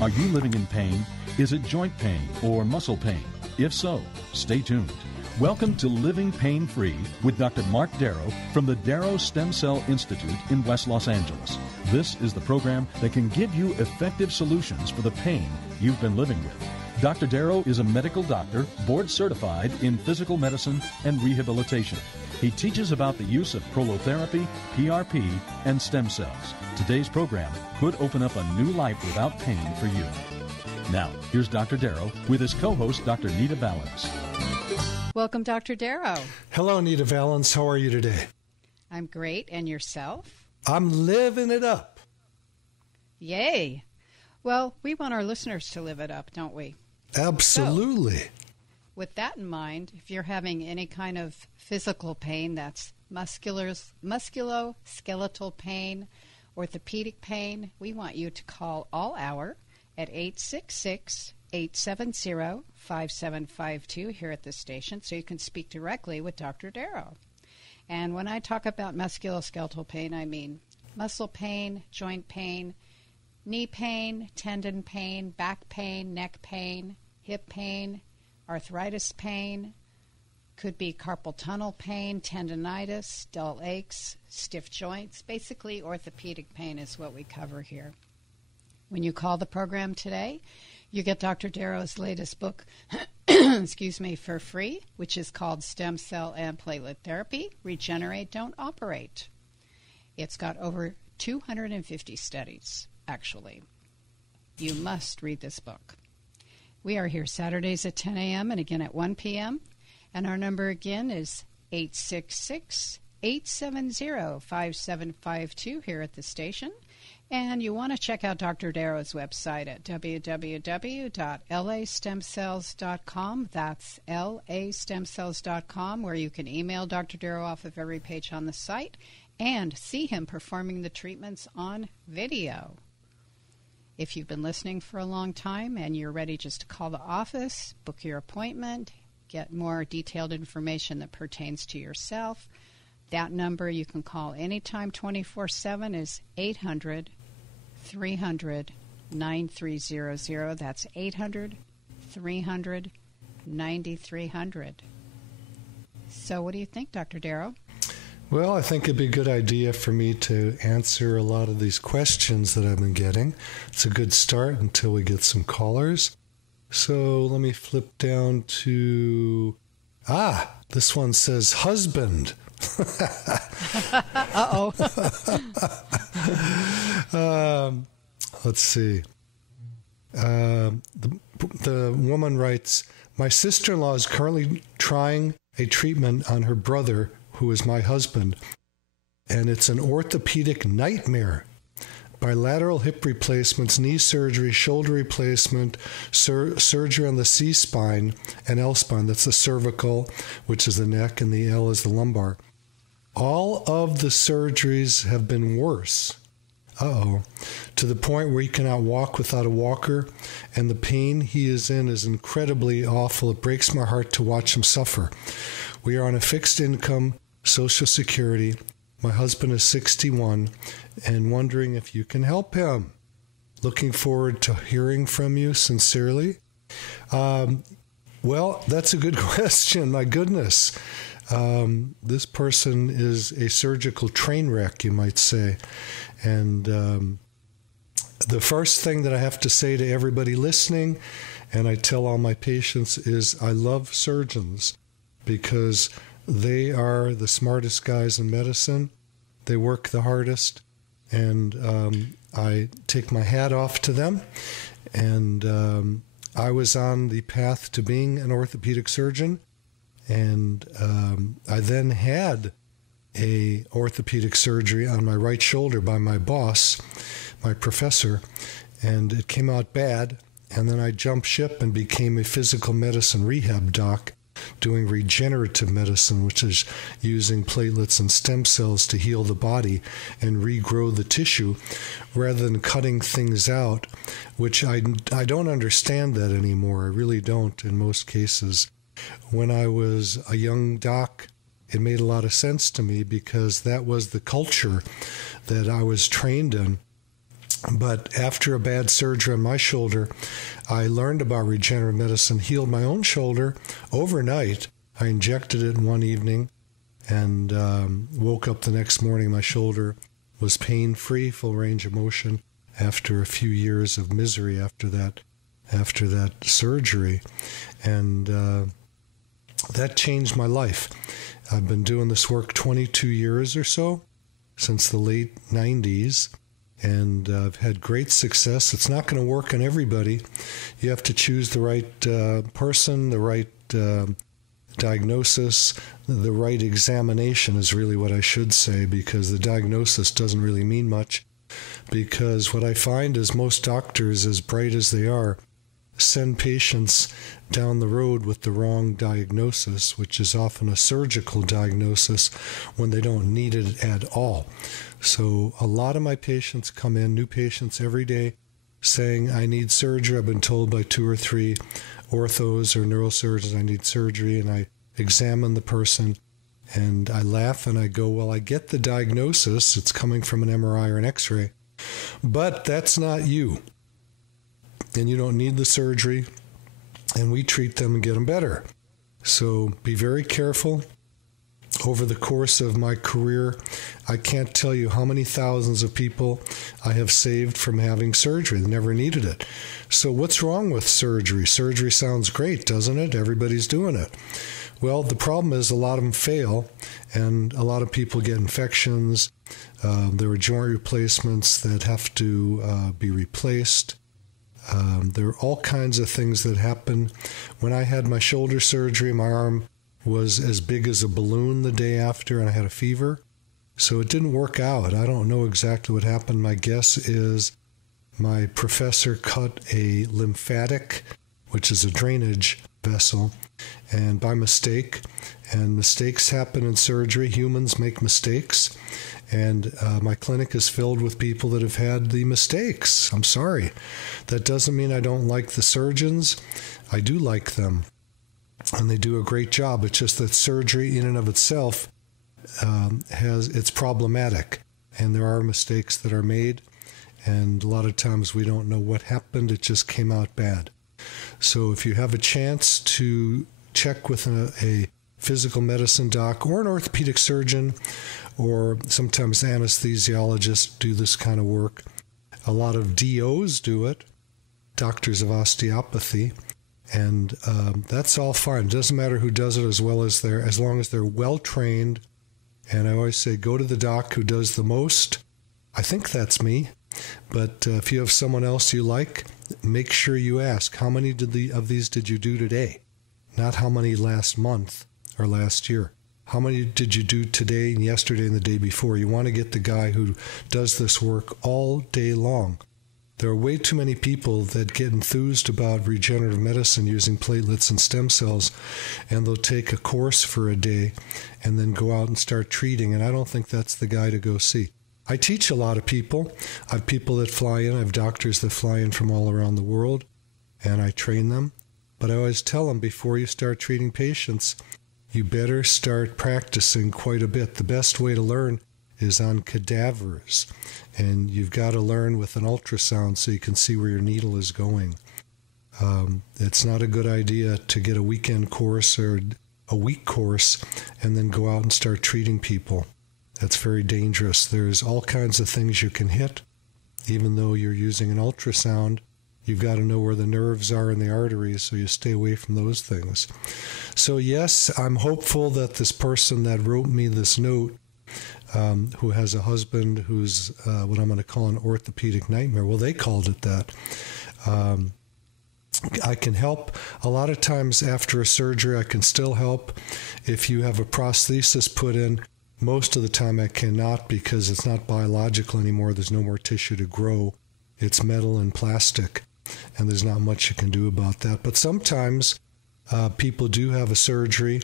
Are you living in pain? Is it joint pain or muscle pain? If so, stay tuned. Welcome to Living Pain-Free with Dr. Marc Darrow from the Darrow Stem Cell Institute in West Los Angeles. This is the program that can give you effective solutions for the pain you've been living with. Dr. Darrow is a medical doctor, board certified in physical medicine and rehabilitation. He teaches about the use of prolotherapy, PRP, and stem cells. Today's program could open up a new life without pain for you. Now, here's Dr. Darrow with his co-host, Dr. Nita Valens. Welcome, Dr. Darrow. Hello, Nita Valens. How are you today? I'm great. And yourself? I'm living it up. Yay. Well, we want our listeners to live it up, don't we? Absolutely. So, with that in mind, if you're having any kind of physical pain, that's musculoskeletal pain, orthopedic pain, we want you to call all hour at 866-870-5752 here at the station so you can speak directly with Dr. Darrow. And when I talk about musculoskeletal pain, I mean muscle pain, joint pain, knee pain, tendon pain, back pain, neck pain, hip pain, arthritis pain, could be carpal tunnel pain, tendonitis, dull aches, stiff joints. Basically, orthopedic pain is what we cover here. When you call the program today, you get Dr. Darrow's latest book, for free, which is called Stem Cell and Platelet Therapy, Regenerate, Don't Operate. It's got over 250 studies, actually. You must read this book. We are here Saturdays at 10 a.m. and again at 1 p.m. And our number again is 866-870-5752 here at the station. And you want to check out Dr. Darrow's website at www.lastemcells.com. That's lastemcells.com, where you can email Dr. Darrow off of every page on the site and see him performing the treatments on video. If you've been listening for a long time and you're ready just to call the office, book your appointment, get more detailed information that pertains to yourself, that number you can call anytime 24/7 is 800-300-9300. That's 800-300-9300. So what do you think, Dr. Darrow? Well, I think it'd be a good idea for me to answer a lot of these questions that I've been getting. It's a good start until we get some callers. So let me flip down to... this one says husband. Uh-oh. Let's see. The woman writes, my sister-in-law is currently trying a treatment on her brother, who is my husband, and it's an orthopedic nightmare. Bilateral hip replacements, knee surgery, shoulder replacement, surgery on the C-spine and L-spine. That's the cervical, which is the neck, and the L is the lumbar. All of the surgeries have been worse. To the point where he cannot walk without a walker, and the pain he is in is incredibly awful. It breaks my heart to watch him suffer. We are on a fixed income, Social Security. My husband is 61 and wondering if you can help him. Looking forward to hearing from you sincerely. Well, that's a good question. My goodness. This person is a surgical train wreck, you might say. And the first thing that I have to say to everybody listening, and I tell all my patients, is I love surgeons because they are the smartest guys in medicine. They work the hardest, and I take my hat off to them. And I was on the path to being an orthopedic surgeon, and I then had a orthopedic surgery on my right shoulder by my boss, my professor, and it came out bad. And then I jumped ship and became a physical medicine rehab doc, doing regenerative medicine, which is using platelets and stem cells to heal the body and regrow the tissue rather than cutting things out, which I don't understand that anymore. I really don't in most cases. When I was a young doc, it made a lot of sense to me because that was the culture that I was trained in. But after a bad surgery on my shoulder, I learned about regenerative medicine, healed my own shoulder overnight. I injected it one evening and woke up the next morning. My shoulder was pain-free, full range of motion after a few years of misery after that surgery. And that changed my life. I've been doing this work 22 years or so, since the late 90s. And I've had great success. It's not going to work on everybody. You have to choose the right person, the right diagnosis, the right examination is really what I should say, because the diagnosis doesn't really mean much. Because what I find is most doctors, as bright as they are, send patients down the road with the wrong diagnosis, which is often a surgical diagnosis when they don't need it at all. So a lot of my patients come in, new patients every day, saying, I need surgery. I've been told by 2 or 3 orthos or neurosurgeons I need surgery, and I examine the person, and I laugh and I go, well, I get the diagnosis. It's coming from an MRI or an X-ray, but that's not you. And you don't need the surgery, and we treat them and get them better. So be very careful. Over the course of my career, I can't tell you how many thousands of people I have saved from having surgery. They never needed it. So what's wrong with surgery? Surgery sounds great, doesn't it? Everybody's doing it. Well, the problem is a lot of them fail, and a lot of people get infections. There are joint replacements that have to be replaced. There are all kinds of things that happen. When I had my shoulder surgery, my arm was as big as a balloon the day after, and I had a fever. So it didn't work out. I don't know exactly what happened. My guess is my professor cut a lymphatic, which is a drainage vessel, and by mistake. And mistakes happen in surgery. Humans make mistakes. And my clinic is filled with people that have had the mistakes. I'm sorry. That doesn't mean I don't like the surgeons. I do like them, and they do a great job. It's just that surgery in and of itself it's problematic, and there are mistakes that are made, and a lot of times we don't know what happened. It just came out bad. So if you have a chance to check with a physical medicine doc or an orthopedic surgeon, or sometimes anesthesiologists do this kind of work. A lot of DOs do it, doctors of osteopathy, and that's all fine. It doesn't matter who does it, as long as they're well trained. And I always say, go to the doc who does the most. I think that's me. But if you have someone else you like, make sure you ask, how many of these did you do today? Not how many last month or last year. How many did you do today and yesterday and the day before? You want to get the guy who does this work all day long. There are way too many people that get enthused about regenerative medicine using platelets and stem cells, and they'll take a course for a day and then go out and start treating, and I don't think that's the guy to go see. I teach a lot of people. I have people that fly in. I have doctors that fly in from all around the world, and I train them. But I always tell them, before you start treating patients, you better start practicing quite a bit. The best way to learn is on cadavers, and you've got to learn with an ultrasound so you can see where your needle is going. It's not a good idea to get a weekend course or a week course and then go out and start treating people. That's very dangerous. There's all kinds of things you can hit. Even though you're using an ultrasound, you've got to know where the nerves are in the arteries, so you stay away from those things. So yes, I'm hopeful that this person that wrote me this note, who has a husband who's what I'm going to call an orthopedic nightmare. Well, they called it that. I can help. A lot of times after a surgery, I can still help. If you have a prosthesis put in, most of the time I cannot, because it's not biological anymore. There's no more tissue to grow. It's metal and plastic, and there's not much you can do about that. But sometimes people do have a surgery,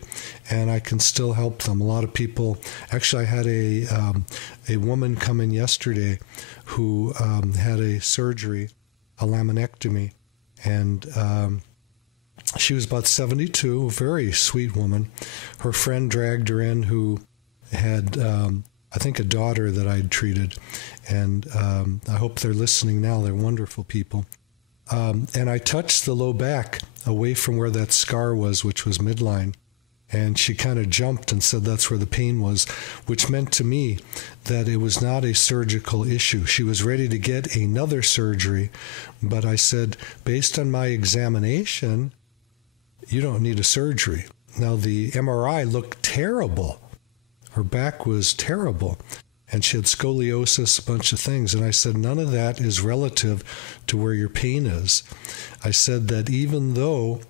and I can still help them. A lot of people, actually, I had a woman come in yesterday who had a surgery, a laminectomy, and she was about 72, a very sweet woman. Her friend dragged her in who had I think a daughter that I'd treated, and I hope they're listening now. They're wonderful people. And I touched the low back away from where that scar was, which was midline. And she kind of jumped and said that's where the pain was, which meant to me that it was not a surgical issue. She was ready to get another surgery, but I said, based on my examination, you don't need a surgery. Now, the MRI looked terrible. Her back was terrible, and she had scoliosis, a bunch of things. And I said, none of that is relative to where your pain is. I said that even though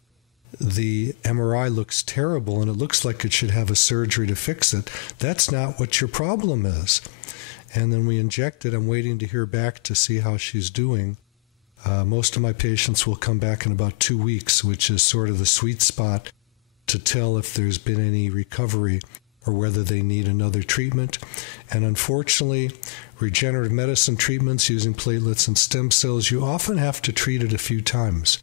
the MRI looks terrible and it looks like it should have a surgery to fix it, that's not what your problem is. And then we injected. I'm waiting to hear back to see how she's doing. Most of my patients will come back in about 2 weeks, which is sort of the sweet spot to tell if there's been any recovery or whether they need another treatment. And unfortunately, regenerative medicine treatments using platelets and stem cells, you often have to treat it a few times.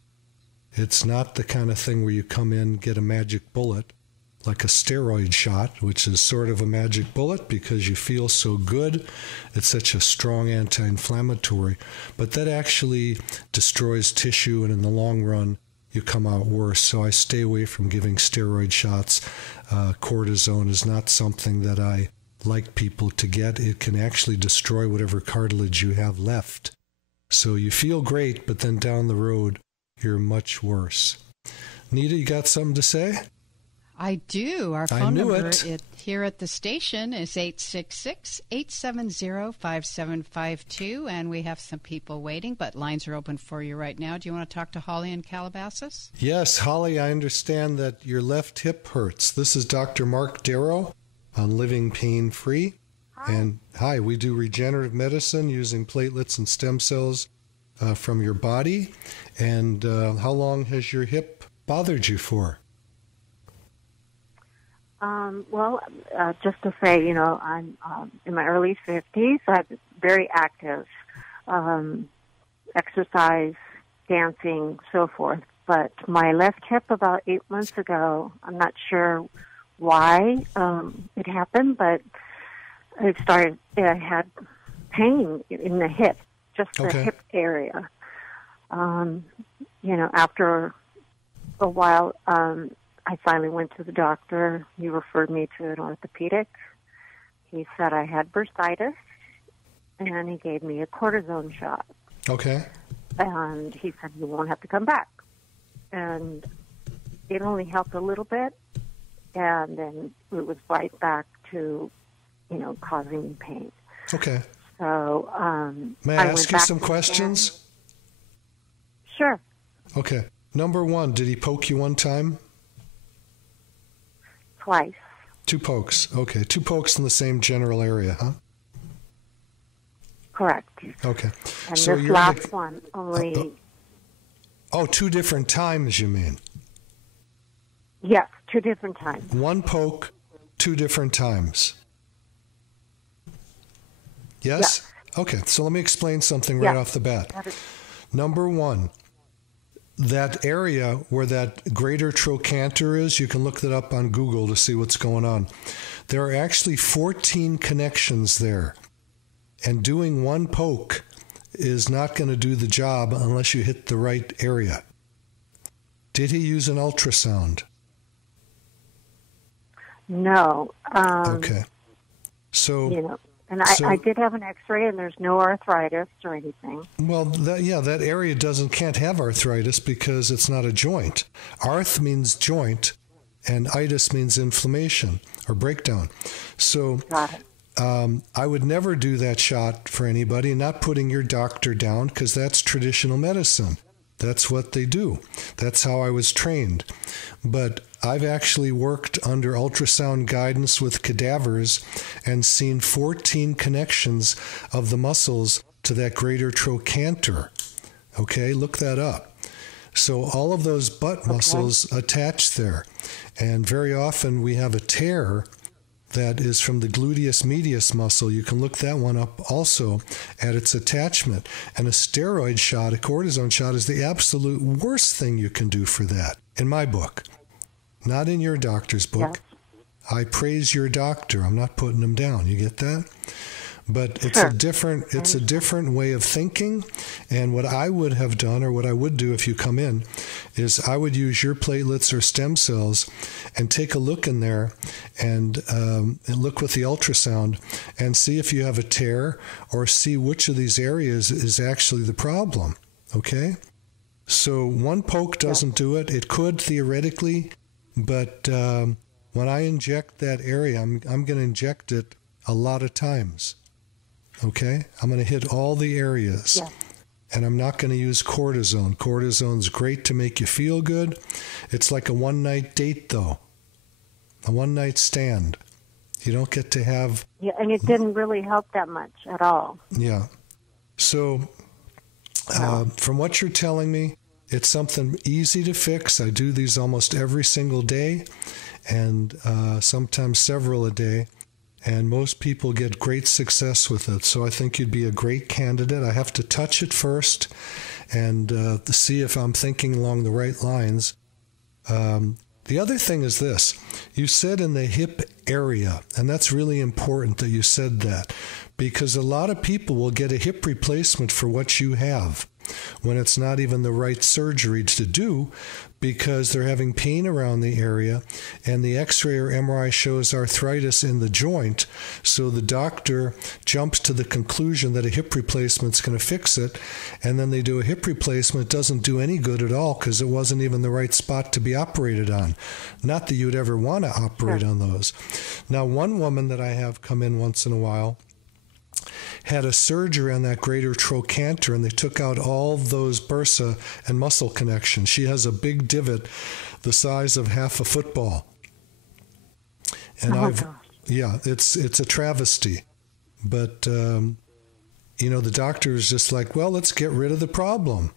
It's not the kind of thing where you come in, get a magic bullet, like a steroid shot, which is sort of a magic bullet because you feel so good. It's such a strong anti-inflammatory. But that actually destroys tissue, and in the long run, you come out worse. So I stay away from giving steroid shots. Cortisone is not something that I like people to get. It can actually destroy whatever cartilage you have left. So you feel great, but then down the road, you're much worse. Nita, you got something to say? I do. Our phone number here at the station is 866-870-5752, and we have some people waiting, but lines are open for you right now. Do you want to talk to Holly in Calabasas? Yes, Holly, I understand that your left hip hurts. This is Dr. Marc Darrow on Living Pain Free. Hi. And hi, we do regenerative medicine using platelets and stem cells from your body. And how long has your hip bothered you for? Just to say, I'm in my early 50s. I'm very active, exercise, dancing, so forth. But my left hip about 8 months ago, I'm not sure why it happened, but I had pain in the hip, just the hip area. After a while, I finally went to the doctor. He referred me to an orthopedic. He said I had bursitis, and he gave me a cortisone shot. Okay. And he said, you won't have to come back. And it only helped a little bit, and then it was right back to, causing me pain. Okay. So, may I ask you some questions? Sure. Okay. Number one, did he poke you one time? Twice. 2 pokes. Okay. 2 pokes in the same general area, huh? Correct. Okay. And so this last one only... 2 different times, you mean? Yes, 2 different times. 1 poke, 2 different times. Yes? Okay. So let me explain something right off the bat. Number one, that area where that greater trochanter is, you can look that up on Google to see what's going on. There are actually 14 connections there. And doing 1 poke is not going to do the job unless you hit the right area. Did he use an ultrasound? No. Okay. So... And I did have an X-ray, and there's no arthritis or anything. Well, that area can't have arthritis because it's not a joint. Arth means joint, and itis means inflammation or breakdown. So I would never do that shot for anybody, not putting your doctor down, because that's traditional medicine. That's what they do. That's how I was trained. But I've actually worked under ultrasound guidance with cadavers and seen 14 connections of the muscles to that greater trochanter. Okay, look that up. So all of those butt muscles attach there. And very often we have a tear that is from the gluteus medius muscle. You can look that one up also at its attachment. And a steroid shot, a cortisone shot, is the absolute worst thing you can do for that, in my book. Not in your doctor's book. I praise your doctor. I'm not putting him down. You get that? But it's Sure. it's a different way of thinking. And what I would have done, or what I would do if you come in, is I would use your platelets or stem cells and take a look in there and look with the ultrasound and see if you have a tear, or see which of these areas is actually the problem. Okay? So one poke doesn't do it. It could theoretically, but when I inject that area, I'm going to inject it a lot of times. Okay? I'm going to hit all the areas. Yeah. And I'm not going to use cortisone. Cortisone's great to make you feel good. It's like a one-night date, though. A one-night stand. You don't get to have... Yeah, and it didn't really help that much at all. Yeah. So, from what you're telling me, it's something easy to fix. I do these almost every single day, and sometimes several a day. And most people get great success with it. So I think you'd be a great candidate. I have to touch it first and see if I'm thinking along the right lines. The other thing is this. You said in the hip area, and that's really important that you said that, because a lot of people will get a hip replacement for what you have when it's not even the right surgery to do, because they're having pain around the area, and the X-ray or MRI shows arthritis in the joint, so the doctor jumps to the conclusion that a hip replacement's going to fix it, and then they do a hip replacement. It doesn't do any good at all because it wasn't even the right spot to be operated on. Not that you'd ever want to operate on those. Now, one woman that I have come in once in a while had a surgery on that greater trochanter, and they took out all those bursa and muscle connections. She has a big divot the size of half a football. And it's a travesty. But, the doctor is just like, well, let's get rid of the problem.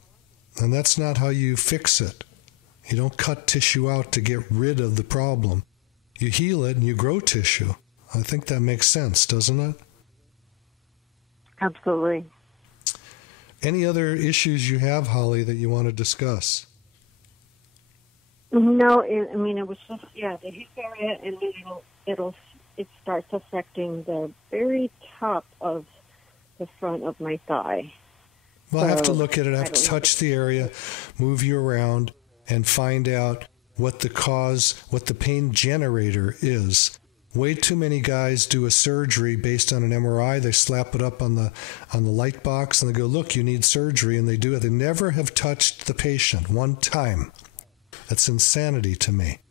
And that's not how you fix it. You don't cut tissue out to get rid of the problem. You heal it and you grow tissue. I think that makes sense, doesn't it? Absolutely. Any other issues you have, Holly, that you want to discuss? No, it was just, the hip area, and then it starts affecting the very top of the front of my thigh. Well, I have to look at it. I have to touch the area, move you around, and find out what the pain generator is. Way too many guys do a surgery based on an MRI. They slap it up on the light box and they go, look, you need surgery, and they do it. They never have touched the patient one time. That's insanity to me.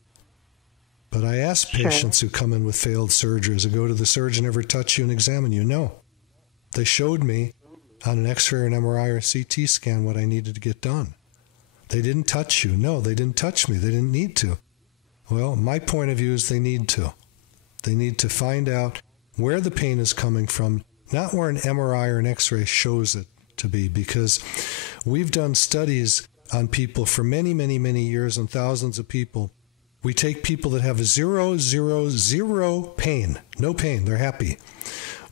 But I ask patients who come in with failed surgeries, I go to the surgeon, ever touch you and examine you? No. They showed me on an X-ray or an MRI or a CT scan what I needed to get done. They didn't touch you. No, they didn't touch me. They didn't need to. Well, my point of view is they need to. They need to find out where the pain is coming from, not where an MRI or an X-ray shows it to be, because we've done studies on people for many, many, many years and thousands of people. We take people that have 0, 0, 0 pain, no pain, they're happy.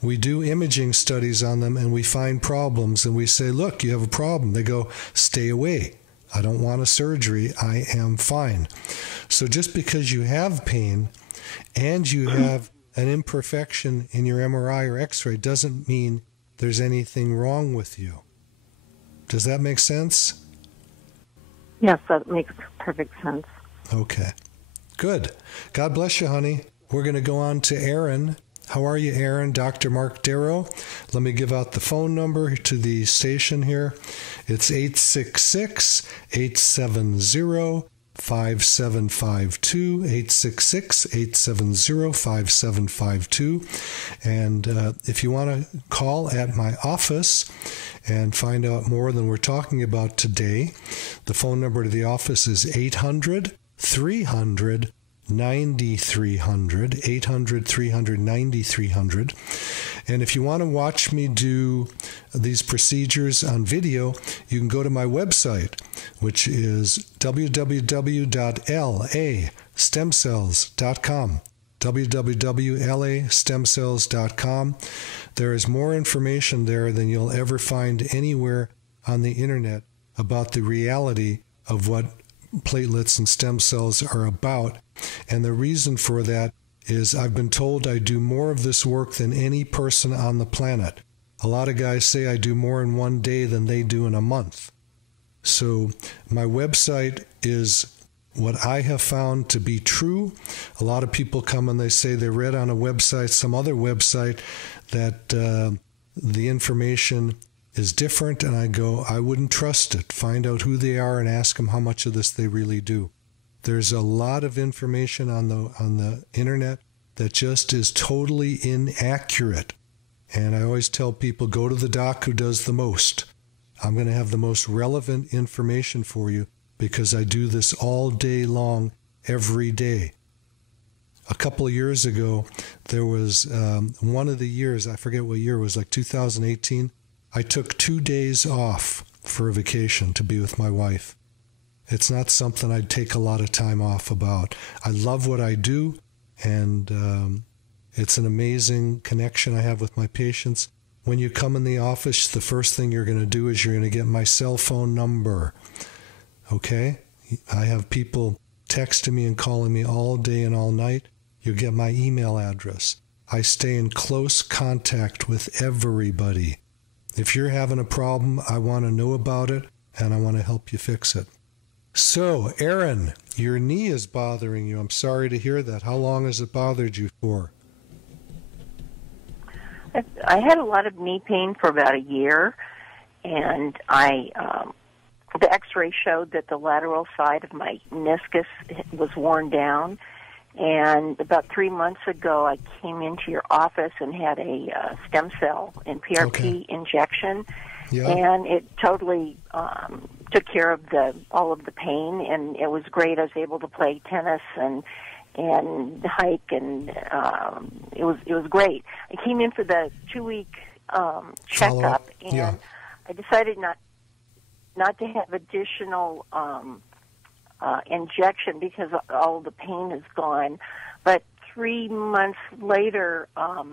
We do imaging studies on them and we find problems and we say, look, you have a problem. They go, stay away. I don't want a surgery. I am fine. So just because you have pain and you have an imperfection in your MRI or X-ray doesn't mean there's anything wrong with you. Does that make sense? Yes, that makes perfect sense. Okay. Good. God bless you, honey. We're going to go on to Aaron. How are you, Aaron? Dr. Marc Darrow. Let me give out the phone number to the station here. It's 866-870-5752, 866-870-5752. And if you want to call at my office and find out more than we're talking about today, the phone number to the office is 800-300-9300, 800-300-9300. And if you want to watch me do these procedures on video, you can go to my website, which is www.lastemcells.com, www.lastemcells.com. There is more information there than you'll ever find anywhere on the internet about the reality of what platelets and stem cells are about. And the reason for that is I've been told I do more of this work than any person on the planet. A lot of guys say I do more in one day than they do in a month. So my website is what I have found to be true. A lot of people come and they say they read on a website, some other website, that the information is different, and I go, I wouldn't trust it. Find out who they are and ask them how much of this they really do. There's a lot of information on the internet that just is totally inaccurate. And I always tell people, go to the doc who does the most. I'm going to have the most relevant information for you because I do this all day long, every day. A couple of years ago, there was one of the years, I forget what year it was, like 2018, I took 2 days off for a vacation to be with my wife. It's not something I'd take a lot of time off about. I love what I do, and it's an amazing connection I have with my patients. When you come in the office, the first thing you're going to do is you're going to get my cell phone number. Okay? I have people texting me and calling me all day and all night. You get my email address. I stay in close contact with everybody. If you're having a problem, I want to know about it, and I want to help you fix it. So, Aaron, your knee is bothering you. I'm sorry to hear that. How long has it bothered you for? I had a lot of knee pain for about a year, and the x-ray showed that the lateral side of my meniscus was worn down. And about 3 months ago, I came into your office and had a stem cell and PRP injection, and it totally took care of all of the pain, and it was great. I was able to play tennis and hike, and it was great. I came in for the 2-week checkup, and I decided not to have additional injection because all the pain is gone. But 3 months later, I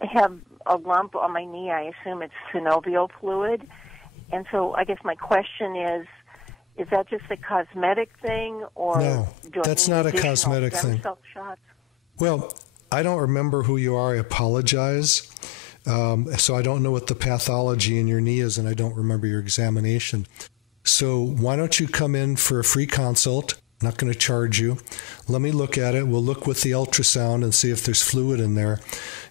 have a lump on my knee. I assume it's synovial fluid. And so I guess my question is that just a cosmetic thing, or no, that's not a cosmetic thing. Shots? Well, I don't remember who you are. I apologize. So I don't know what the pathology in your knee is, and I don't remember your examination. So why don't you come in for a free consult? I'm not going to charge you. Let me look at it. We'll look with the ultrasound and see if there's fluid in there.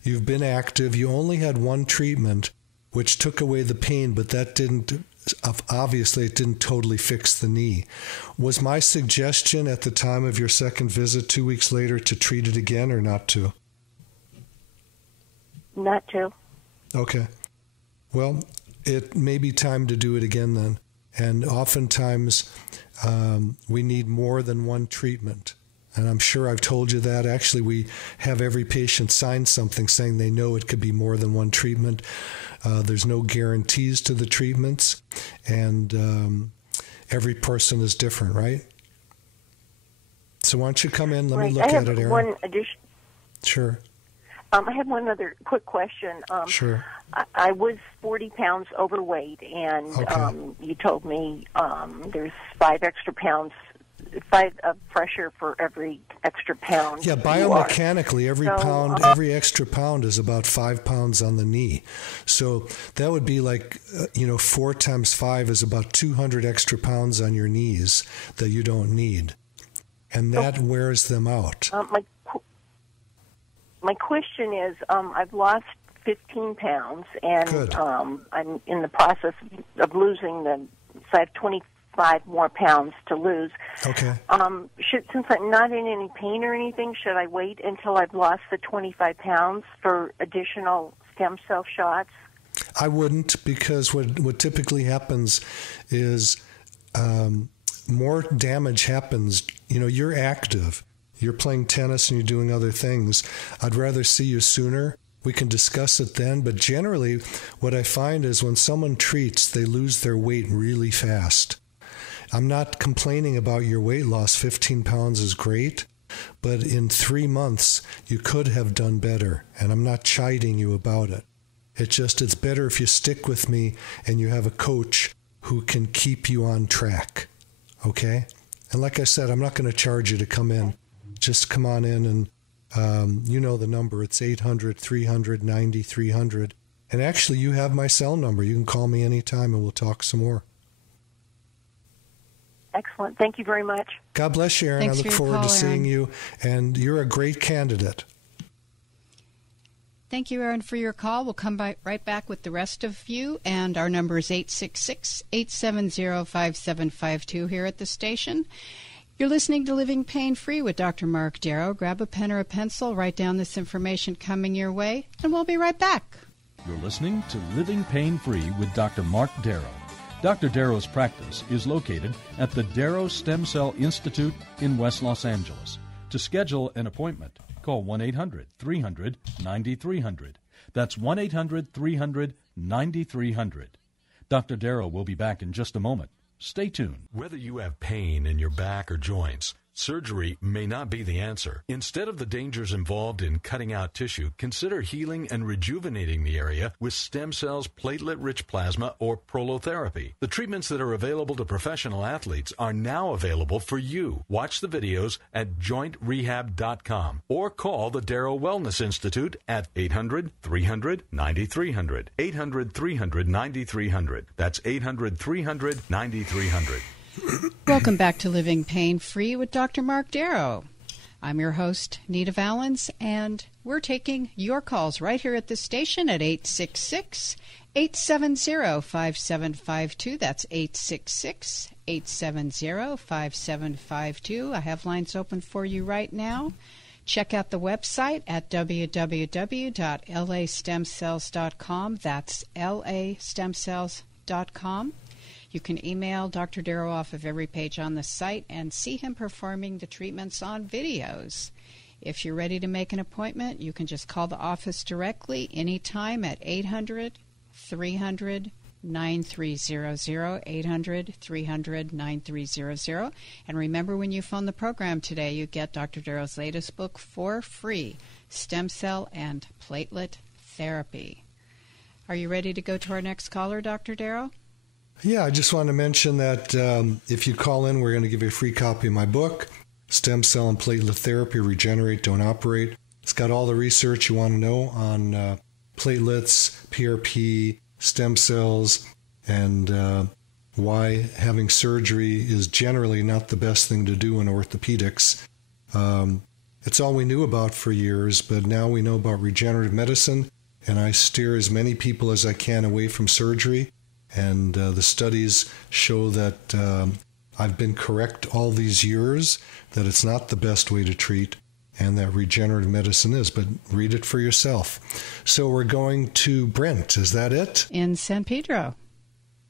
You've been active. You only had one treatment, which took away the pain, but that didn't, obviously it didn't totally fix the knee. Was my suggestion at the time of your second visit 2 weeks later to treat it again or not to? Not to. Okay. Well, it may be time to do it again then. And oftentimes we need more than one treatment. And I'm sure I've told you that. Actually, we have every patient sign something saying they know it could be more than one treatment. There's no guarantees to the treatments. And every person is different, right? So why don't you come in? Let me look at it, Aaron. I have one addition. Sure. I have one other quick question. Sure. I was 40 pounds overweight, and you told me there's 5 extra pounds, 5 of pressure for every extra pound. Yeah, biomechanically, every extra pound is about 5 pounds on the knee. So that would be like, 4 times 5 is about 200 extra pounds on your knees that you don't need. And that wears them out. My question is, I've lost 15 pounds, and I'm in the process of losing so I have 25 more pounds to lose. Okay. Since I'm not in any pain or anything, should I wait until I've lost the 25 pounds for additional stem cell shots? I wouldn't, because what typically happens is more damage happens. You're active. You're playing tennis and you're doing other things. I'd rather see you sooner. We can discuss it then. But generally, what I find is when someone treats, they lose their weight really fast. I'm not complaining about your weight loss. 15 pounds is great. But in 3 months, you could have done better. And I'm not chiding you about it. It's better if you stick with me and you have a coach who can keep you on track. Okay? And like I said, I'm not going to charge you to come in. Just come on in You know the number. It's 800-300-9300. And actually, you have my cell number. You can call me anytime and we'll talk some more. Excellent. Thank you very much. God bless you, Aaron. Thanks I look for your forward call, to seeing Aaron. you. And you're a great candidate. Thank you, Aaron, for your call. We'll come right back with the rest of you. And our number is 866-870-5752 here at the station. You're listening to Living Pain Free with Dr. Marc Darrow. Grab a pen or a pencil, write down this information coming your way, and we'll be right back. You're listening to Living Pain Free with Dr. Marc Darrow. Dr. Darrow's practice is located at the Darrow Stem Cell Institute in West Los Angeles. To schedule an appointment, call 1-800-300-9300. That's 1-800-300-9300. Dr. Darrow will be back in just a moment. Stay tuned. Whether you have pain in your back or joints, surgery may not be the answer. Instead of the dangers involved in cutting out tissue, consider healing and rejuvenating the area with stem cells, platelet-rich plasma, or prolotherapy. The treatments that are available to professional athletes are now available for you. Watch the videos at JointRehab.com or call the Darrow Wellness Institute at 800-300-9300. 800-300-9300. That's 800-300-9300. Welcome back to Living Pain Free with Dr. Marc Darrow. I'm your host, Nita Valens, and we're taking your calls right here at the station at 866-870-5752. That's 866-870-5752. I have lines open for you right now. Check out the website at www.lastemcells.com. That's lastemcells.com. You can email Dr. Darrow off of every page on the site and see him performing the treatments on videos. If you're ready to make an appointment, you can just call the office directly anytime at 800-300-9300, 800-300-9300. And remember, when you phone the program today, you get Dr. Darrow's latest book for free, Stem Cell and Platelet Therapy. Are you ready to go to our next caller, Dr. Darrow? Yeah, I just want to mention that if you call in, we're going to give you a free copy of my book, Stem Cell and Platelet Therapy, Regenerate, Don't Operate. It's got all the research you want to know on platelets, PRP, stem cells, and why having surgery is generally not the best thing to do in orthopedics. It's all we knew about for years, but now we know about regenerative medicine, and I steer as many people as I can away from surgery. And the studies show that I've been correct all these years, that it's not the best way to treat, and that regenerative medicine is. But read it for yourself. So we're going to Brent. Is that it? In San Pedro.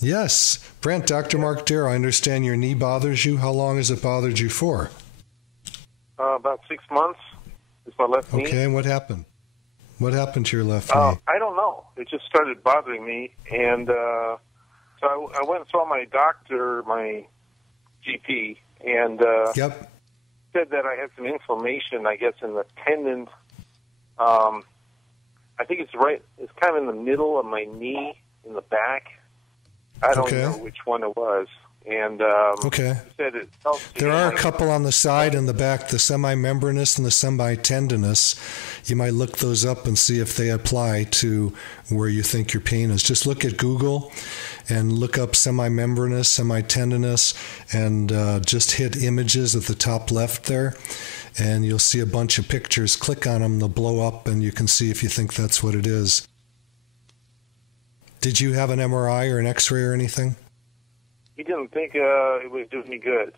Yes. Brent, Dr. Marc Darrow, I understand your knee bothers you. How long has it bothered you for? About 6 months. It's my left knee. Okay, and what happened? What happened to your left knee? I don't know. It just started bothering me, and so I went and saw my doctor, my GP, and said that I had some inflammation, I guess, in the tendon. I think it's kind of in the middle of my knee, in the back. I don't know which one it was. And said it helps. There are a couple on the side and the back, the semimembranous and the semitendinous. You might look those up and see if they apply to where you think your pain is. Just look at Google and look up semimembranous, semitendinous, and just hit images at the top left there, and you'll see a bunch of pictures. Click on them, they'll blow up, and you can see if you think that's what it is. Did you have an MRI or an X-ray or anything? He didn't think it would do any good.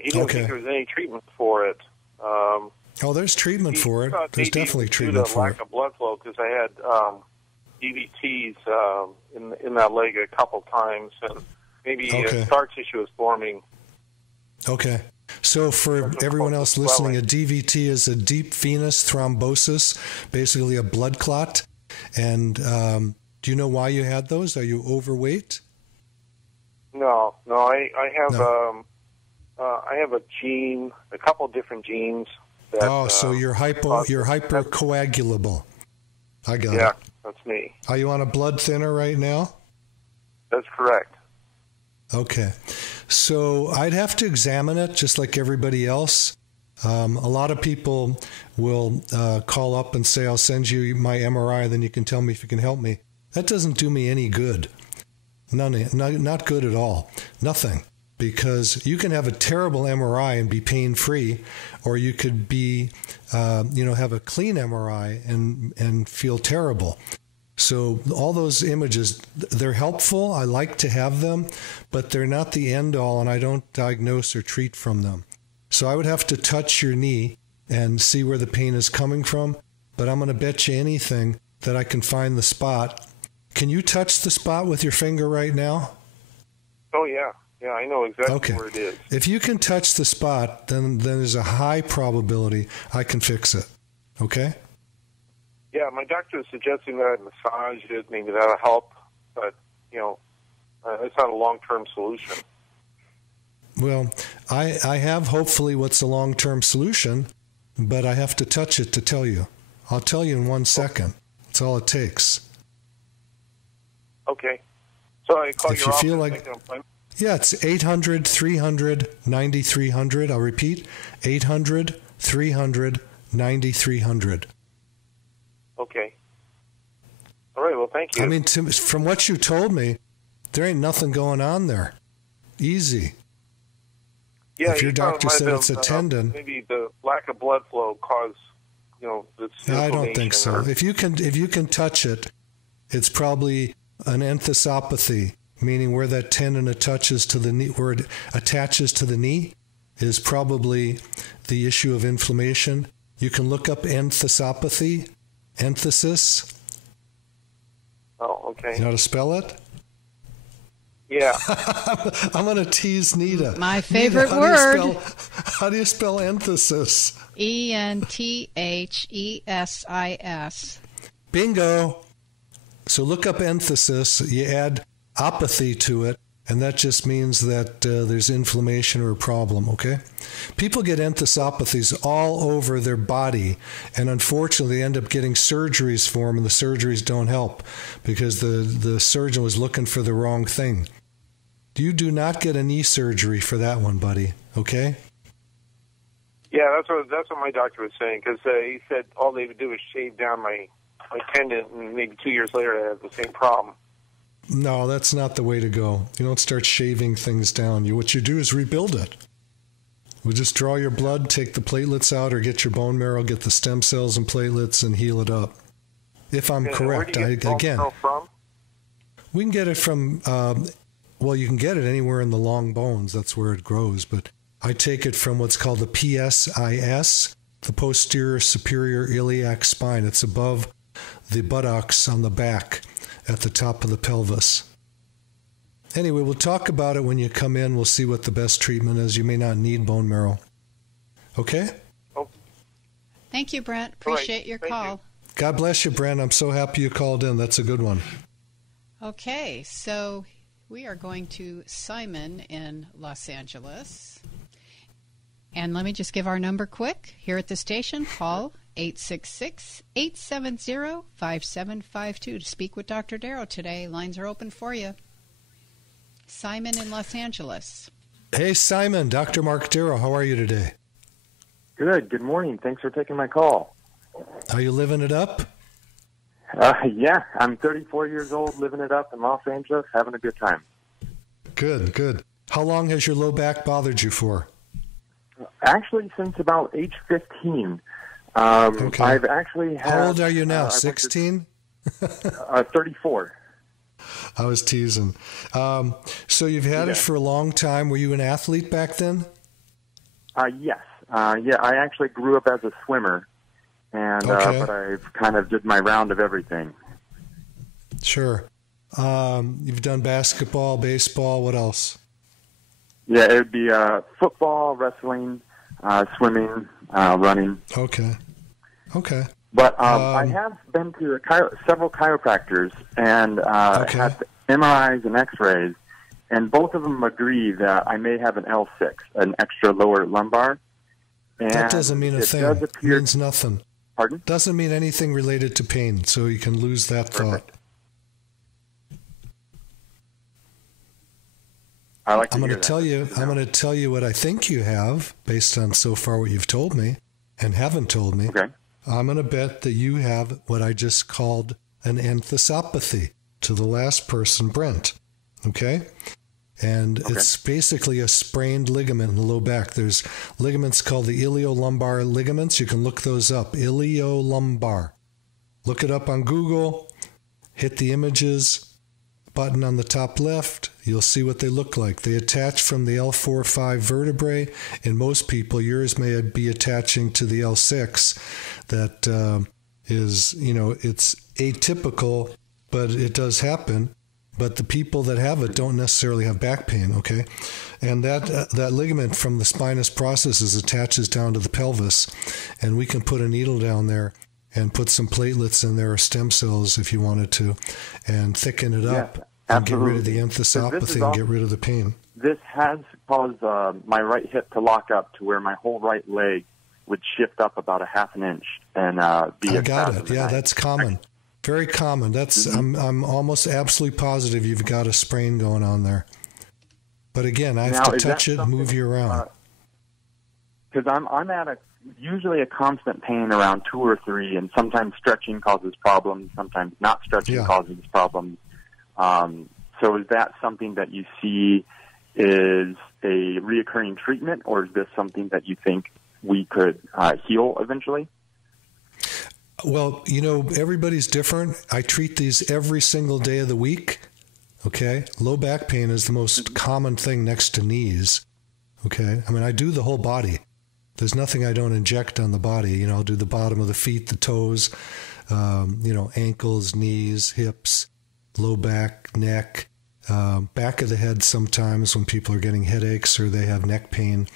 He didn't think there was any treatment for it. There's treatment for it. There's definitely treatment for it. Lack of blood flow, because I had DVTs in that leg a couple times, and maybe scar tissue is forming. Okay. So for everyone else listening, a DVT is a deep venous thrombosis, basically a blood clot. And do you know why you had those? Are you overweight? No. I have a gene, a couple different genes. So you're hypercoagulable. I got it. Yeah, that's me. Are you on a blood thinner right now? That's correct. Okay. So I'd have to examine it just like everybody else. A lot of people will call up and say, I'll send you my MRI, then you can tell me if you can help me. That doesn't do me any good. Not good at all. Nothing. Because you can have a terrible MRI and be pain-free, or you could be, have a clean MRI and feel terrible. So all those images, they're helpful. I like to have them, but they're not the end-all, and I don't diagnose or treat from them. So I would have to touch your knee and see where the pain is coming from, but I'm going to bet you anything that I can find the spot. Can you touch the spot with your finger right now? Oh, yeah. Yeah, I know exactly where it is. If you can touch the spot, then there's a high probability I can fix it. Okay? Yeah, my doctor is suggesting that I massage it. Maybe that'll help, but, it's not a long-term solution. Well, I have hopefully what's a long-term solution, but I have to touch it to tell you. I'll tell you in 1 second. That's all it takes. Okay. So I call if your you office feel and like, make an appointment? Yeah, it's 800-300-9300. I'll repeat, 800-300-9300. Okay. All right, well, thank you. I mean, from what you told me, there ain't nothing going on there. Easy. Yeah, if your doctor said it's a tendon, maybe the lack of blood flow caused, this inflammation. I don't think so. If you can touch it, it's probably an enthesopathy, meaning where that tendon attaches to the knee, where it attaches to the knee, is probably the issue of inflammation. You can look up enthesopathy, enthesis. Oh, okay. You know how to spell it? Yeah. I'm going to tease Nita. My favorite word. How do you spell enthesis? enthesis. Bingo. So look up enthesis. You add apathy to it, and that just means that there's inflammation or a problem, okay? People get enthesopathies all over their body, and unfortunately they end up getting surgeries for them, and the surgeries don't help because the surgeon was looking for the wrong thing. You do not get a knee surgery for that one, buddy, okay? Yeah, that's what my doctor was saying, because he said all they would do is shave down my tendon, and maybe 2 years later I have the same problem. No, that's not the way to go. You don't start shaving things down. What you do is rebuild it. We just draw your blood, take the platelets out, or get your bone marrow, get the stem cells and platelets, and heal it up. If I'm correct, where do you get bone marrow from? We can get it from, you can get it anywhere in the long bones. That's where it grows. But I take it from what's called the PSIS, the posterior superior iliac spine. It's above the buttocks on the back at the top of the pelvis. Anyway, we'll talk about it when you come in. We'll see what the best treatment is. You may not need bone marrow. Okay? Oh. Thank you, Brent. Appreciate your call. You. God bless you, Brent. I'm so happy you called in. That's a good one. Okay, so we are going to Simon in Los Angeles. And let me just give our number quick. Here at the station, call 866-870-5752 to speak with Dr. Darrow today. Lines are open for you. Simon in Los Angeles. Hey, Simon. Dr. Marc Darrow, how are you today? Good. Good morning. Thanks for taking my call. Are you living it up? Yeah, I'm 34 years old, living it up in Los Angeles, having a good time. Good, good. How long has your low back bothered you for? Actually, since about age 15. Okay. I've actually had... How old are you now, 16? 34. I was teasing. So you've had it for a long time. Were you an athlete back then? Yes. Yeah, I actually grew up as a swimmer, and but I've kind of did my round of everything. Sure. You've done basketball, baseball, what else? Yeah, it would be football, wrestling, swimming, running. Okay. But I have been to several chiropractors and had MRIs and X-rays, and both of them agree that I may have an L6, an extra lower lumbar. And that doesn't mean a thing. It means nothing. Pardon? Doesn't mean anything related to pain, so you can lose that thought. I like to I'm hear going to tell you. I'm going to tell you what I think you have based on so far what you've told me and haven't told me. Okay. I'm going to bet that you have what I just called an enthesopathy to the last person, Brent. Okay? And it's basically a sprained ligament in the low back. There's ligaments called the iliolumbar ligaments. You can look those up. Iliolumbar. Look it up on Google. Hit the images button on the top left. You'll see what they look like. They attach from the L4-5 vertebrae. In most people, yours may be attaching to the L6. That is, it's atypical, but it does happen. But the people that have it don't necessarily have back pain, okay? And that ligament from the spinous processes attaches down to the pelvis, and we can put a needle down there and put some platelets in there or stem cells if you wanted to, and thicken it up and get rid of the enthesopathy and get rid of the pain. This has caused my right hip to lock up to where my whole right leg would shift up about a half an inch and be. I got it. Yeah, that's common. Very common. That's I'm almost absolutely positive you've got a sprain going on there. But again, I have to touch it and move you around. Because I'm at usually a constant pain around 2 or 3, and sometimes stretching causes problems, sometimes not stretching causes problems. So is that something that you see is a reoccurring treatment, or is this something that you think we could heal eventually? Well, everybody's different. I treat these every single day of the week, okay? Low back pain is the most common thing next to knees, okay? I mean, I do the whole body. There's nothing I don't inject on the body. I'll do the bottom of the feet, the toes, ankles, knees, hips, low back, neck, back of the head sometimes when people are getting headaches or they have neck pain,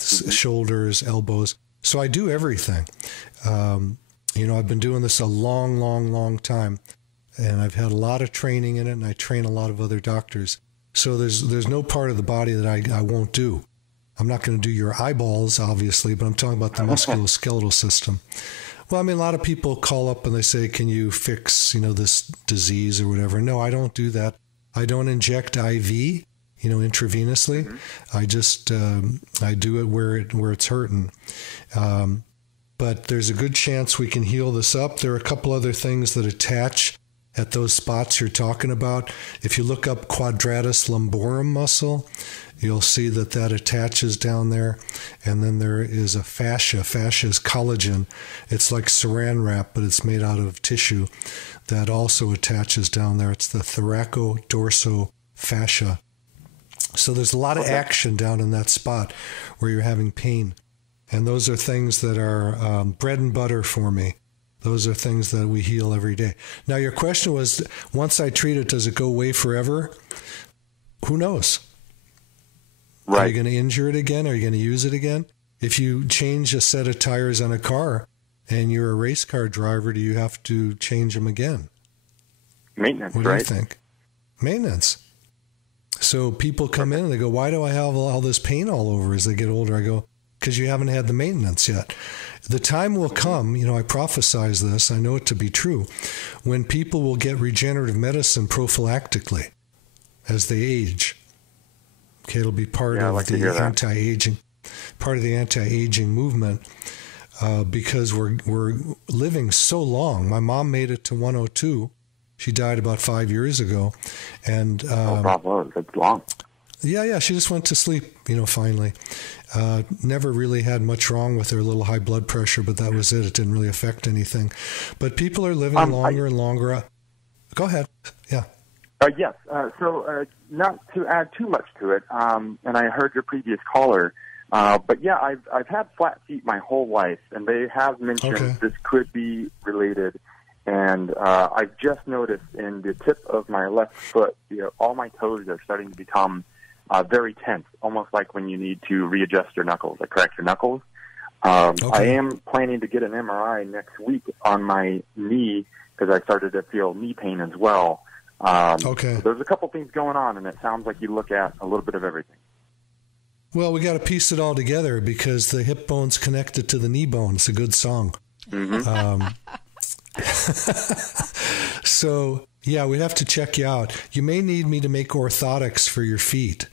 shoulders, elbows. So I do everything. I've been doing this a long, long, long time, and I've had a lot of training in it, and I train a lot of other doctors. So there's no part of the body that I won't do. I'm not going to do your eyeballs, obviously, but I'm talking about the musculoskeletal system. Well, I mean, a lot of people call up and they say, can you fix, this disease or whatever? No, I don't do that. I don't inject IV, intravenously. Mm-hmm. I just, I do it where it's hurting. But there's a good chance we can heal this up. There are a couple other things that attach at those spots you're talking about. If you look up quadratus lumborum muscle, you'll see that attaches down there. And then there is a fascia. Fascia is collagen. It's like saran wrap, but it's made out of tissue that also attaches down there. It's the thoraco-dorso-fascia. So there's a lot of action down in that spot where you're having pain. And those are things that are bread and butter for me. Those are things that we heal every day. Now, your question was, once I treat it, does it go away forever? Who knows? Right. Are you going to injure it again? Are you going to use it again? If you change a set of tires on a car and you're a race car driver, do you have to change them again? Maintenance, what do you think? Maintenance. So people come in and they go, why do I have all this pain all over as they get older? I go, because you haven't had the maintenance yet. The time will come, I prophesize this, I know it to be true, when people will get regenerative medicine prophylactically as they age. Okay, it'll be part of the anti-aging movement, because we're living so long. My mom made it to 102. She died about 5 years ago, and bravo, that's long. Yeah, she just went to sleep, finally. Never really had much wrong with her, a little high blood pressure, but that was it. It didn't really affect anything. But people are living longer and longer. Go ahead. Yeah. Yes. So not to add too much to it, and I heard your previous caller, but yeah, I've had flat feet my whole life, and they have mentioned this could be related. And I've just noticed in the tip of my left foot, all my toes are starting to become very tense, almost like when you need to readjust your knuckles, or correct your knuckles. I am planning to get an MRI next week on my knee because I started to feel knee pain as well. So there's a couple things going on, and it sounds like you look at a little bit of everything. Well, we got to piece it all together because the hip bone's connected to the knee bone. It's a good song. Mm-hmm. So, Yeah, we have to check you out. You may need me to make orthotics for your feet.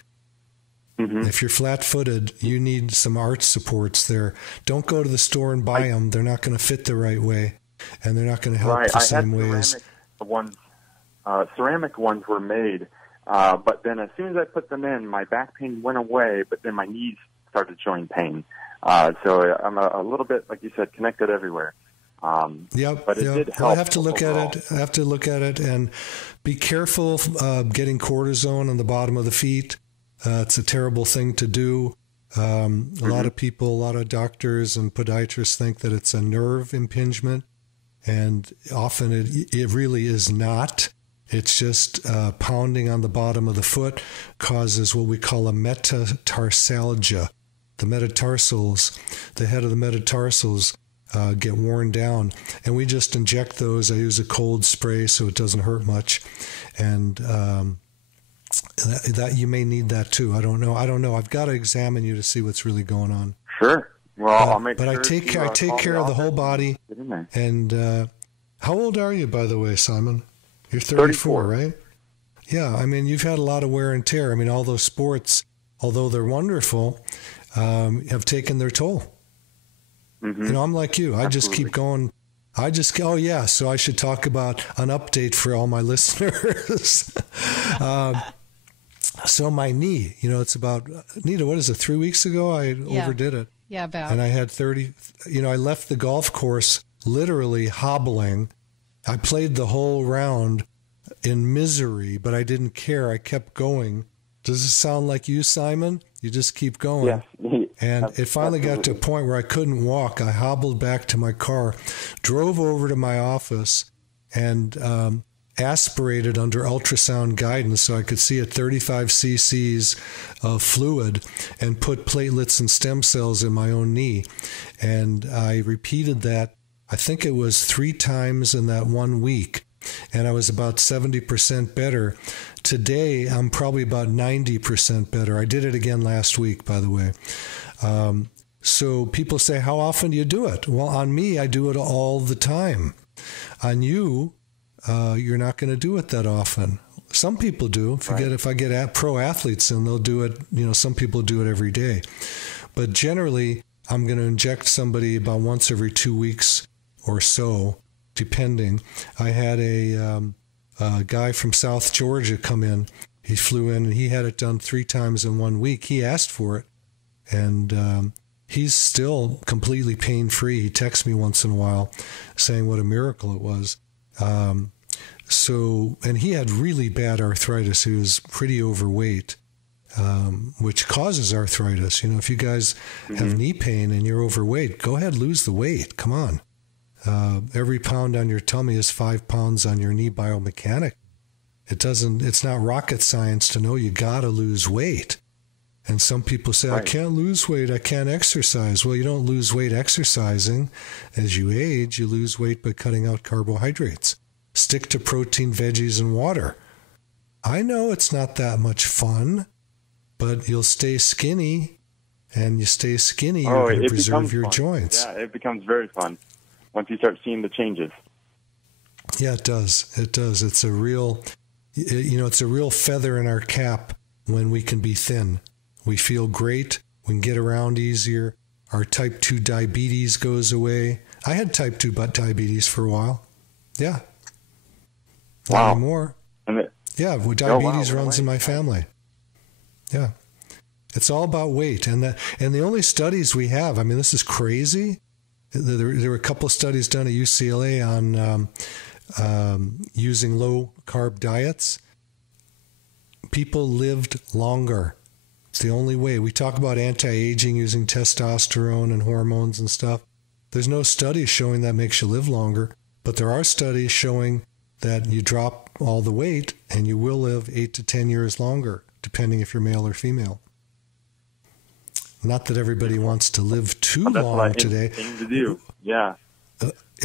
Mm-hmm. If you're flat-footed, you need some arch supports there. Don't go to the store and buy them. They're not going to fit the right way, and they're not going to help the same way as... Ceramic ones were made, but then as soon as I put them in, my back pain went away, but then my knees started showing pain. So I'm a little bit, like you said, connected everywhere. But it did help. I have to look at it. I have to look at it and be careful getting cortisone on the bottom of the feet. It's a terrible thing to do. A lot of people, a lot of doctors and podiatrists think that it's a nerve impingement, and often it really is not. It's just pounding on the bottom of the foot causes what we call a metatarsalgia. The metatarsals, the head of the metatarsals get worn down, and we just inject those. I use a cold spray so it doesn't hurt much, and that you may need that too. I don't know. I've got to examine you to see what's really going on. Sure. Well, I'll make sure. But I take care of the whole body. And how old are you, by the way, Simon? You're 34, right? Yeah. I mean, you've had a lot of wear and tear. I mean, all those sports, although they're wonderful, have taken their toll. Mm-hmm. You know, I'm like you. I just keep going. So I should talk about an update for all my listeners. So my knee, it's about, Nita, what is it, 3 weeks ago? I overdid it. Yeah, about. And I had I left the golf course literally hobbling. I played the whole round in misery, but I didn't care. I kept going. Does it sound like you, Simon? You just keep going. Yes. And it finally got to a point where I couldn't walk. I hobbled back to my car, drove over to my office, and aspirated under ultrasound guidance so I could see at 35 cc's of fluid and put platelets and stem cells in my own knee. And I repeated that, I think it was 3 times in that 1 week. And I was about 70% better. Today, I'm probably about 90% better. I did it again last week, by the way. So people say, how often do you do it? Well, on me, I do it all the time. On you, you're not going to do it that often. Some people do. If I get pro athletes in, they'll do it. Some people do it every day. But generally, I'm going to inject somebody about once every 2 weeks or so, depending. I had a guy from South Georgia come in. He flew in, and he had it done 3 times in 1 week. He asked for it, and he's still completely pain-free. He texts me once in a while saying what a miracle it was. And he had really bad arthritis. He was pretty overweight, which causes arthritis. If you guys have knee pain and you're overweight, go ahead, lose the weight. Come on. Every pound on your tummy is 5 pounds on your knee biomechanic. It's not rocket science to know you gotta lose weight. And some people say, I can't lose weight, I can't exercise. Well, you don't lose weight exercising. As you age, you lose weight by cutting out carbohydrates. Stick to protein, veggies, and water. I know it's not that much fun, but you'll stay skinny, and you stay skinny, you're going to preserve your joints. Yeah, it becomes very fun once you start seeing the changes. Yeah, it does. It does. It's a real, it's a real feather in our cap when we can be thin. We feel great. We can get around easier. Our type 2 diabetes goes away. I had type 2 diabetes for a while. Yeah. Wow. Not anymore. Diabetes runs in my family. Yeah. It's all about weight. And the only studies we have, this is crazy. There were a couple of studies done at UCLA on using low-carb diets. People lived longer. It's the only way. We talk about anti-aging using testosterone and hormones and stuff. There's no studies showing that makes you live longer, but there are studies showing that you drop all the weight and you will live 8 to 10 years longer, depending if you're male or female. Not that everybody wants to live too long today. That's what I aim to do. Yeah.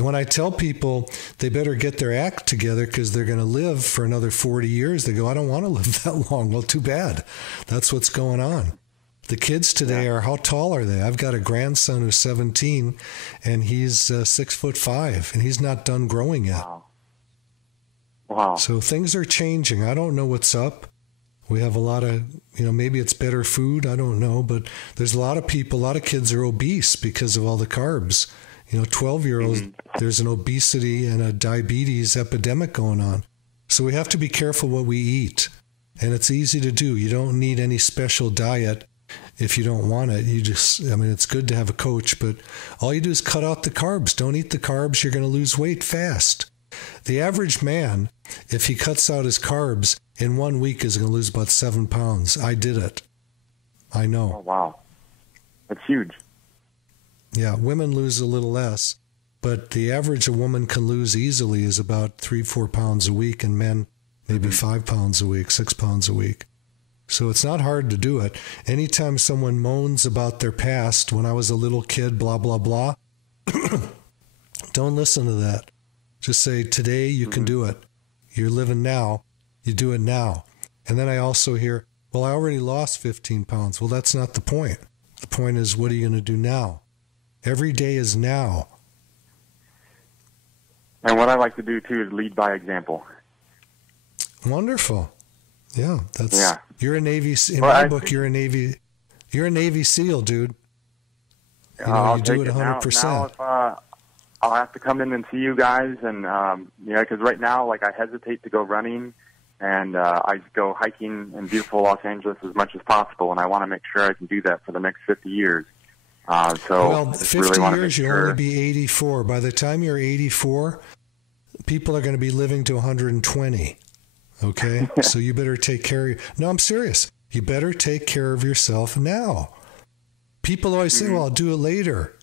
When I tell people they better get their act together because they're going to live for another 40 years, they go, I don't want to live that long. Well, too bad. That's what's going on. The kids today are, how tall are they? I've got a grandson who's 17, and he's 6'5", and he's not done growing yet. Wow. Wow. So things are changing. I don't know what's up. We have a lot of, maybe it's better food. I don't know. But there's a lot of people, a lot of kids are obese because of all the carbs. 12-year-olds, there's an obesity and a diabetes epidemic going on. So we have to be careful what we eat. And it's easy to do. You don't need any special diet if you don't want it. It's good to have a coach, but all you do is cut out the carbs. Don't eat the carbs. You're going to lose weight fast. The average man, if he cuts out his carbs, in 1 week is going to lose about 7 pounds. I did it. I know. Oh, wow. That's huge. Yeah, women lose a little less, but the average a woman can lose easily is about 3-4 pounds a week, and men maybe 5 pounds a week, 6 pounds a week. So it's not hard to do it. Anytime someone moans about their past, when I was a little kid, blah, blah, blah, don't listen to that. Just say, today you can do it. You're living now. You do it now. And then I also hear, well, I already lost 15 pounds. Well, that's not the point. The point is, what are you going to do now? Every day is now. And what I like to do, too, is lead by example. Wonderful. Yeah, you're a Navy. In my book, you're a Navy SEAL, dude. You do it 100%. Now if, I'll have to come in and see you guys, and because right now, I hesitate to go running, and I go hiking in beautiful Los Angeles as much as possible, and I want to make sure I can do that for the next 50 years. 50 years, you'll only be 84. By the time you're 84, people are going to be living to 120. Okay, so you better take care of No, I'm serious. You better take care of yourself now. People always say, well, I'll do it later.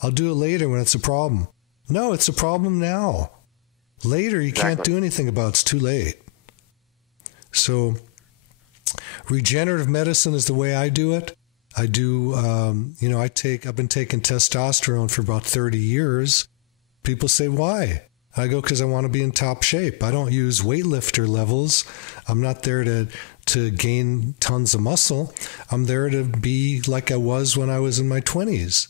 I'll do it later when it's a problem. No, it's a problem now. Later, you can't do anything about it. It's too late. So regenerative medicine is the way I do it. I do, I've been taking testosterone for about 30 years. People say, why? I go, because I want to be in top shape. I don't use weightlifter levels. I'm not there to gain tons of muscle. I'm there to be like I was when I was in my 20s.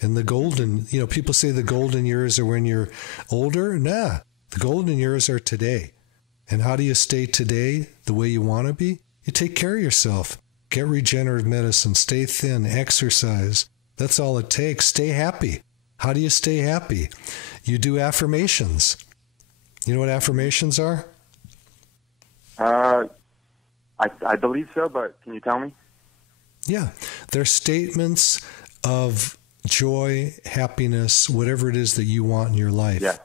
And the golden, people say the golden years are when you're older. Nah, the golden years are today. And how do you stay today the way you want to be? You take care of yourself. Get regenerative medicine. Stay thin. Exercise. That's all it takes. Stay happy. How do you stay happy? You do affirmations. You know what affirmations are? I believe so, but can you tell me? Yeah. They're statements of joy, happiness, whatever it is that you want in your life. Yeah.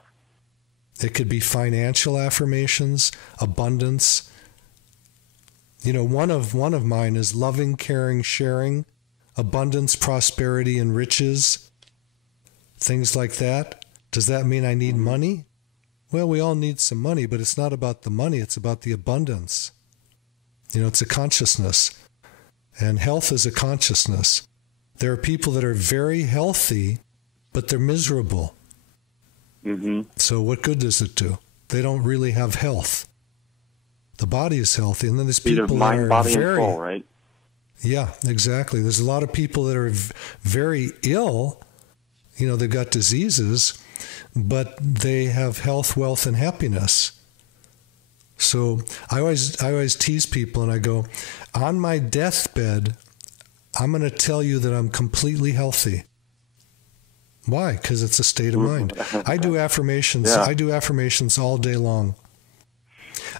It could be financial affirmations, abundance. One of mine is loving, caring, sharing, abundance, prosperity, and riches. Things like that. Does that mean I need money? Well, we all need some money, but it's not about the money. It's about the abundance. It's a consciousness. And health is a consciousness. There are people that are very healthy, but they're miserable. So what good does it do? They don't really have health. The body is healthy, and then there's people mind, that are body, very... and soul, right? Yeah, exactly. There's a lot of people that are very ill. They've got diseases, but they have health, wealth, and happiness. So I always tease people, and I go, on my deathbed, I'm going to tell you that I'm completely healthy. Why? Because it's a state of mind. I do affirmations. Yeah. I do affirmations all day long.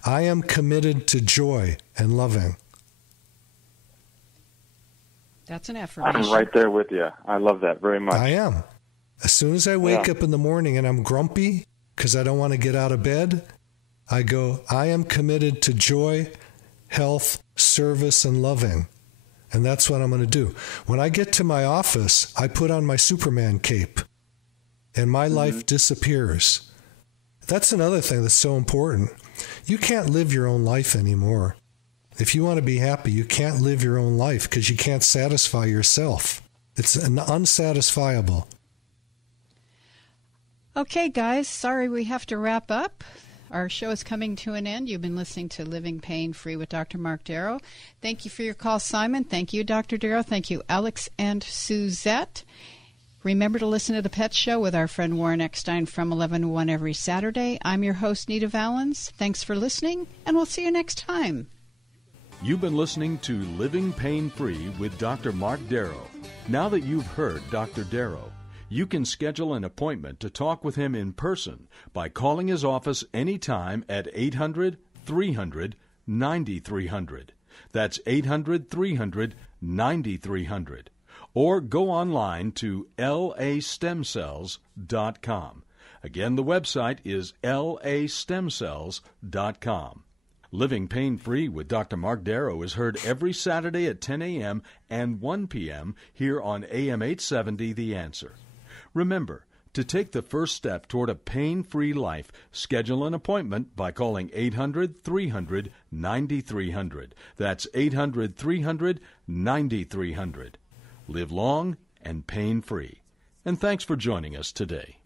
I am committed to joy and loving. That's an affirmation. I'm right there with you. I love that very much. I am. As soon as I wake up in the morning and I'm grumpy because I don't want to get out of bed, I go, I am committed to joy, health, service, and loving. And that's what I'm going to do. When I get to my office, I put on my Superman cape, and my life disappears. That's another thing that's so important. You can't live your own life anymore. If you want to be happy, you can't live your own life because you can't satisfy yourself. It's unsatisfiable. Okay, guys, sorry we have to wrap up. Our show is coming to an end. You've been listening to Living Pain Free with Dr. Marc Darrow. Thank you for your call, Simon. Thank you, Dr. Darrow. Thank you, Alex and Suzette. Remember to listen to The Pet Show with our friend Warren Eckstein from 11 to 1 every Saturday. I'm your host, Nita Valens. Thanks for listening, and we'll see you next time. You've been listening to Living Pain-Free with Dr. Marc Darrow. Now that you've heard Dr. Darrow, you can schedule an appointment to talk with him in person by calling his office anytime at 800-300-9300. That's 800-300-9300. Or go online to lastemcells.com. Again, the website is lastemcells.com. Living Pain-Free with Dr. Marc Darrow is heard every Saturday at 10 a.m. and 1 p.m. here on AM 870 The Answer. Remember, to take the first step toward a pain-free life, schedule an appointment by calling 800-300-9300. That's 800-300-9300. Live long and pain-free. And thanks for joining us today.